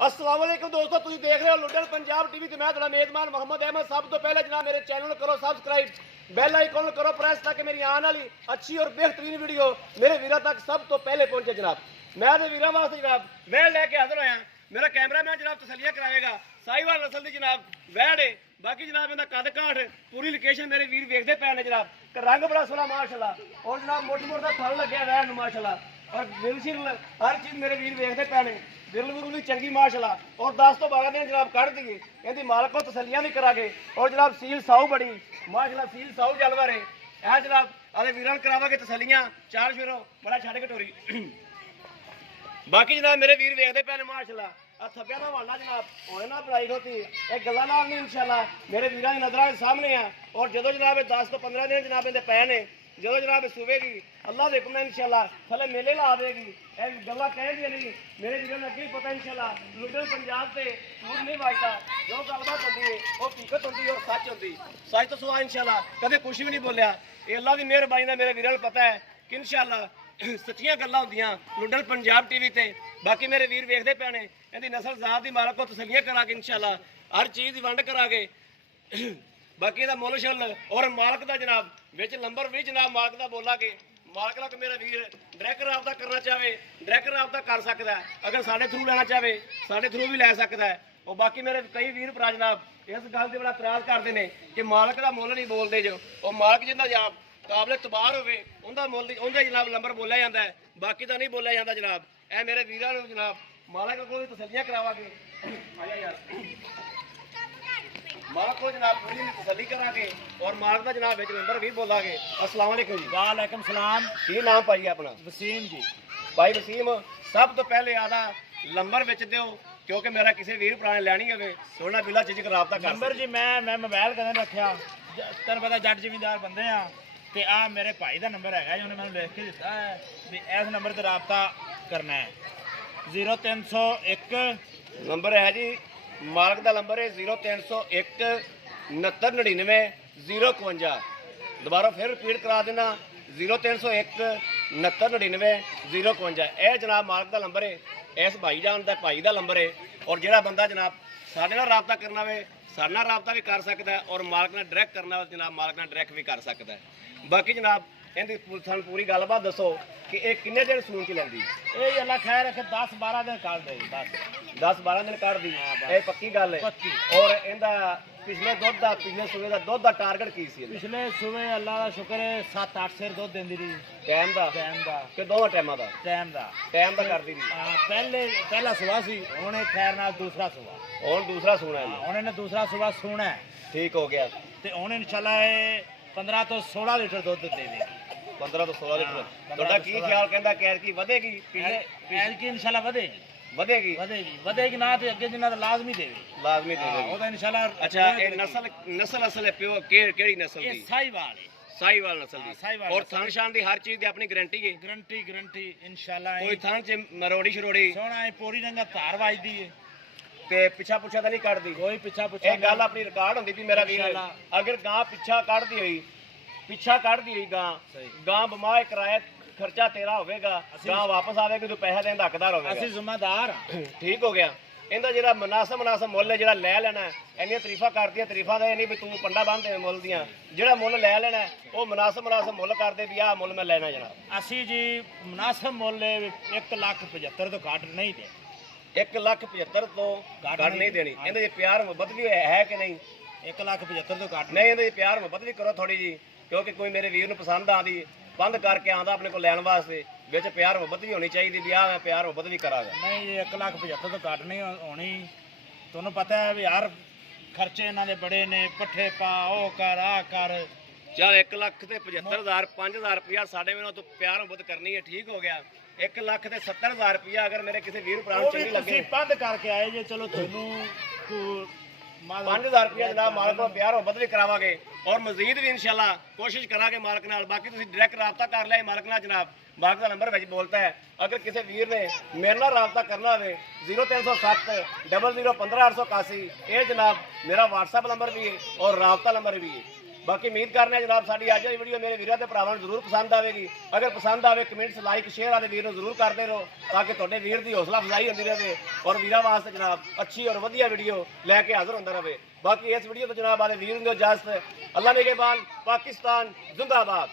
अस्सलाम वालेकुम दोस्तों, तुम देख रहे हो लुडल पंजाब टीवी ते मैं तेरा मेजबान मोहम्मद अहमद। सब तो पहले जनाब मेरे चैनल करो सब्सक्राइब, बेल आइकन करो प्रेस ताकि मेरी आने वाली अच्छी और बेहतरीन वीडियो मेरे वीरों तक सब तो पहले पहुंचे। जनाब मैं तो वीरों वास्ते जनाब वैड़ लैके हाजिर होया। मेरा कैमरा मैन जनाब तसलियां कराएगा। साहिवाल नस्ल की जनाब वैड़ है। बाकी जनाब इनका कद काठ पूरी लोकेशन मेरे वीर देखते पे ने जनाब। रंग बड़ा सोहना माशाल्लाह और जनाब मोट मोट का थल लगे वैड़ माशाल्लाह और दिल शिल हर चीज़ मेरे वीर देखते पे ने। बिल्कुल भी चंगी माशाल्लाह और 10 तो 12 दिन जनाब कढ़ दी कहती मालक को तसलियां भी करा गए और जनाब सील साऊ बड़ी माशाल्लाह सील साऊ जानवर है ऐ जनाब अरे वीरान करावागे तसलियां चार फिरो बड़ा छड़ कटोरी। बाकी जनाब मेरे वीर देखते पे माशाल्लाह थब्बिया का हवाला जनाब होने ना पढ़ाई होती है गल्ला नाल नहीं इंशाल्लाह मेरे वीरान की नजर सामने है। और जो जनाब 10 तो 15 दिन जनाब इनके पै ने जो जनाब सुवेगी अल्लाह के हुक्म इंशाल्लाह थले मेले ला देगी गल्ला कह दी नहीं मेरे वीरों ने अगे पता इंशाल्लाह लुडल पंजाब से झूठ नहीं वाजता जो गलबात होती है वो हकीकत होती है और सच होती सच तो सुहा इंशाल्लाह कदे कुछ भी नहीं बोलिया। ये अल्लाह की मेहरबानी का मेरे वीरों को पता है कि इंशाल्लाह सच्चियां गल्लां होंदियां लुडल पंजाब टीवी ते। बाकी मेरे वीर वेखते पे ने इहदी नस्ल जात दी मालक को तसलियां करा के इंशाल्लाह हर चीज़ की वंड करा के बाकी का मुल शल और मालक का जनाब विच नंबर भी जनाब मालक का बोला के मालक का मेरा वीर डायरैक्ट राबता करना चाहे डायरैक्ट राबता कर सकता है। अगर साढ़े थ्रू लेना चाहे साढ़े थ्रू भी लै सकता है। और बाकी मेरे कई वीर भरा जनाब इस गल से बड़ा इतराज करते हैं कि मालक का मुल नहीं बोलते जो और मालक जिन्ना जनाब काबले तबार होवे उनका मुल उनका जनाब नंबर बोलिया जाता है बाकी का नहीं बोलिया जाता जनाब। ए मेरे वीरां नूं जनाब मालक को तसलियां करावागे मालक को जनाब पूरी तसली करांगे और मालक का जनाब विच नंबर भी बोलांगे। अस्सलाम वालेकुम जी। वालेकुम सलाम। की नाम भाई अपना? वसीम जी। भाई वसीम सब तो पहले आधा नंबर विच दिओ क्योंकि मेरा किसी वीर भरा ने लैनी होवे सोना बिला चीज राबता कर नंबर जी मैं मोबाइल कदे रखिया तेन पता जट जमींदार बंदे आ ते आ मेरे भाई का नंबर है उन्हें मैंने लिख के दिता है भी इस नंबर से रबता करना है 0301 नंबर है जी मालक का नंबर है 0301 6999 052। दोबारा फिर रिपीट करा देना 0301 6999 052। यह जनाब मालक का नंबर है इस भाई जान का भाई का नंबर है। और जोड़ा बंदा जनाब साढ़े नाल राबता करना हो साढ़े नाल राबता भी कर सकता है और मालक नाल डायरैक्ट करना हो जनाब मालक नाल डायरैक्ट भी कर सकता है। बाकी जनाब इनकी थानू पूरी गलबात दसो कि ये किन्ने दिन सून च लैंदी? ये अल्लाह खैर रखे 10-12 दिन कर दे बस 10-12 दिन कर दी ये पक्की गल है। पक्की। और इनका पिछले दुध का पिछले सूबे का दुध का टारगेट की सी? पिछले सुबह अल्लाह का शुक्र है 7-8 सेर दुध देंदी रही टाइम का कि दोवां टाइमां दा टाइम का करदी रही। पहला सुबह सी हुण खैर नाल दूसरा सुबह हुण दूसरा सूना है हुण इन्हें दूसरा सुबह सुना है ठीक हो गया ते हुण इंशाल्लाह 15 तो 16 लीटर दुध देगी 15 तो 16 लीटर। ਤੁਹਾਡਾ ਕੀ ਖਿਆਲ ਕਹਿੰਦਾ ਕਿ ਐਤਕੀ ਵਧੇਗੀ? ਐਤਕੀ इंशाल्लाह ਵਧੇਗੀ ਵਧੇਗੀ ਨਾ ਤੇ ਅੱਗੇ ਜਿੰਨਾ ਤਾਂ ਲਾਜ਼ਮੀ ਦੇਵੇ ਲਾਜ਼ਮੀ ਦੇਵੇਗੀ ਉਹ ਤਾਂ इंशाल्लाह। ਅੱਛਾ ਇਹ ਨਸਲ ਅਸਲ ਹੈ ਪਿਓ ਕਿਹੜੀ ਨਸਲ ਦੀ? ਸਾਹੀਵਾਲ ਨਸਲ ਦੀ। ਔਰ ਥਣ ਸ਼ਾਨ ਦੀ ਹਰ ਚੀਜ਼ ਦੀ ਆਪਣੀ ਗਾਰੰਟੀ ਹੈ? ਗਰੰਟੀ इंशाल्लाह। ਕੋਈ ਥਣ ਚ ਮਰੋੜੀ ਸ਼ਰੋੜੀ ਸੋਹਣਾ ਹੈ ਪੂਰੀ ਰੰਗਾ ਧਾਰ ਵੱਜਦੀ ਹੈ ਤੇ ਪਿੱਛਾ ਪੁੱਛਾ ਤਾਂ ਨਹੀਂ ਕੱਢਦੀ? ਕੋਈ ਪਿੱਛਾ ਪੁੱਛਾ ਇਹ ਗੱਲ ਆਪਣੀ ਰਿਕਾਰਡ ਹੁੰਦੀ ਵੀ ਮੇਰਾ ਵੀਰ ਅਗਰ ਗਾਂ ਪਿੱਛਾ ਕੱਢਦੀ ਹੋਈ ਗਾਂ ਬਿਮਾਰ ਕਿਰਾਇਆ ਖਰਚਾ ਤੇਰਾ ਹੋਵੇਗਾ ਗਾਂ ਵਾਪਸ ਆਵੇਗੀ ਤੂੰ ਪੈਸਾ ਦੇਣ ਦਾ ਹੱਕਦਾਰ ਹੋਵੇਗਾ। ਅਸੀਂ ਜ਼ਿੰਮੇਦਾਰ ਠੀਕ ਹੋ ਗਿਆ। ਇਹਦਾ ਜਿਹੜਾ ਮੁਨਾਸਬ ਮੁੱਲ ਹੈ ਜਿਹੜਾ ਲੈ ਲੈਣਾ ਇੰਨੀਆਂ ਤਾਰੀਫਾਂ ਕਰਦੀਆਂ ਤਾਰੀਫਾਂ ਦਾ ਇਹ ਨਹੀਂ ਵੀ ਤੂੰ ਪੰਡਾ ਬੰਨ੍ਹਦੇ ਮੁੱਲ ਦੀਆਂ ਜਿਹੜਾ ਮੁੱਲ ਲੈ ਲੈਣਾ ਉਹ ਮੁਨਾਸਬ ਮੁੱਲ ਕਰਦੇ ਵੀ ਆਹ ਮੁੱਲ ਮੈਂ ਲੈਣਾ ਜਨਾਬ। ਅਸੀਂ ਜੀ ਮੁਨਾਸਬ ਮੁੱਲ 1,75,000 ਤੋਂ ਘੱਟ ਨਹੀਂ ਦੇ 1,75,000 ਤੋਂ ਘੱਟ ਨਹੀਂ ਦੇਣੀ। ਇਹਦੇ ਚ ਪਿਆਰ ਮੁਹੱਬਤ ਵੀ ਹੈ ਕਿ ਨਹੀਂ? 1,75,000 ਤੋਂ ਘੱਟ ਨਹੀਂ ਇਹਦੇ ਚ ਪਿਆਰ ਮੁਹੱਬਤ ਵੀ ਕਰੋ ਥੋੜੀ ਜੀ क्योंकि कोई मेरे वीर पसंद आती बंद करके आता अपने को लैन वास्ते बिच प्यार मुहब्बत भी होनी चाहिए भी मैं प्यार मुहब्बत भी करागा। नहीं 1,75,000 तो घट नहीं होनी तुहानू पता है भी हर खर्चे इन्होंने बड़े ने पट्ठे पा ओ कर आ कर चल 1,75,000 5,000 रुपया साढ़े मेरे तो प्यार मुहब्बत करनी है ठीक हो गया। 1,70,000 रुपया अगर मेरे किसी वीर भरा चंगी लगे बंद करके आए जे चलो तुहानू 5,000 रुपया जनाब मालक को प्यार मुहब्बत भी करावांगे और मजीद भी इंशाल्लाह कोशिश करांगे मालक नाल। बाकी तुसीं डायरैक्ट राबता कर लिया मालक नाल जनाब मालक का नंबर विच बोलता है। अगर किसी वीर ने मेरे नाल राबता करना हो 0307 00 15 881 ये जनाब मेरा व्हाट्सएप नंबर भी है और राबता नंबर भी है। ਬਾਕੀ ਉਮੀਦ ਕਰਨੇ ਆ ਜਨਾਬ ਸਾਡੀ ਅੱਜ ਦੀ ਵੀਡੀਓ ਮੇਰੇ ਵੀਰਾਂ ਤੇ ਭਰਾਵਾਂ ਨੂੰ ਜ਼ਰੂਰ ਪਸੰਦ ਆਵੇਗੀ। ਅਗਰ ਪਸੰਦ ਆਵੇ ਕਮੈਂਟਸ ਲਾਈਕ ਸ਼ੇਅਰ ਵਾਲੇ ਵੀਰ ਨੂੰ ਜ਼ਰੂਰ ਕਰਦੇ ਰਹੋ ਤਾਂ ਕਿ ਤੁਹਾਡੇ ਵੀਰ ਦੀ ਹੌਸਲਾ ਅਫਜ਼ਾਈ ਹੁੰਦੀ ਰਹੇ ਔਰ ਵੀਰਾਂ ਵਾਸਤੇ ਜਨਾਬ ਅੱਛੀ ਔਰ ਵਧੀਆ ਵੀਡੀਓ ਲੈ ਕੇ ਹਾਜ਼ਰ ਹੁੰਦਾ ਰਹੇ। ਬਾਕੀ ਇਸ ਵੀਡੀਓ ਤੋਂ ਜਨਾਬ ਆਲੇ ਵੀਰ ਨੂੰ ਇਜਾਜ਼ਤ। ਅੱਲਾ ਨਿਗਹਿਬਾਨ। ਪਾਕਿਸਤਾਨ ਜ਼ਿੰਦਾਬਾਦ।